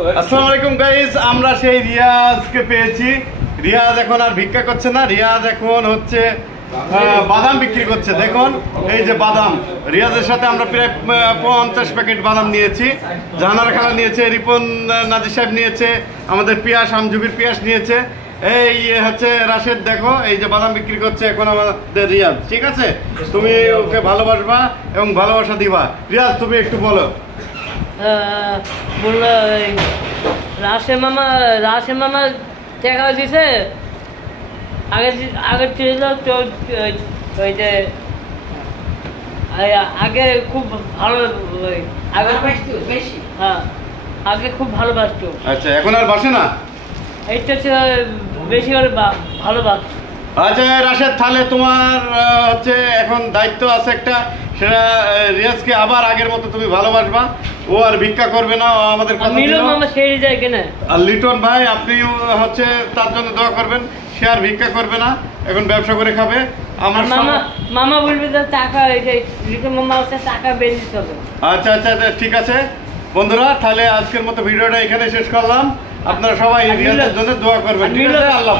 আসসালামু আলাইকুম গাইস, আমরা সেই রিয়াজকে পেয়েছি। রিয়াজ এখন আর ভিক্ষা করছে না, রিয়াজ এখন হচ্ছে বাদাম বিক্রি করছে। দেখুন এই যে বাদাম, রিয়াজের সাথে আমরা প্রায় 50 প্যাকেট বাদাম নিয়েছি। জাহানারা খালা নিয়েছে, রিপন নাজির সাহেব নিয়েছে, আমাদের পিয়াস আমজুবির পিয়াস নিয়েছে, এই হচ্ছে রাশেদ। দেখো এই যে বাদাম বিক্রি করছে এখন আমাদের রিয়াজ। ঠিক আছে, তুমি ওকে ভালোবাসবা এবং ভালোবাসা দিবা। রিয়াজ তুমি একটু বলো। বললো রাশে মামা টাকা দিছে, আগে ছিল ওই যে আগে খুব ভালো, আগে বেশি, হ্যাঁ আগে খুব ভালোবাসতো। আচ্ছা, এখন আর বাসে না? এইটা বেশি করে ভালোবাসতো। আচ্ছা রাশেদ, তাহলে তোমার হচ্ছে এখন দায়িত্ব আছে একটা, সেটা রিয়াজকে আবার আগের মতো তুমি ভালোবাসবা। ও আর ভিক্ষা করবে না, ও আমাদের কথা দিল। মামা ছেড়ে যায় কেন? আর লিটন ভাই, আপনিও হচ্ছে তার জন্য দোয়া করবেন, সে আর ভিক্ষা করবে না, এখন ব্যবসা করে খাবে। আমার মামা বলবে যে টাকা, লিটন মামা হচ্ছে টাকা বেশি হবে। আচ্ছা আচ্ছা, ঠিক আছে বন্ধুরা, তাহলে আজকের মতো ভিডিওটা এখানে শেষ করলাম। আপনারা সবাই রিয়াজের জন্য দোয়া করবেন। ঠিক আছে, আল্লাহ।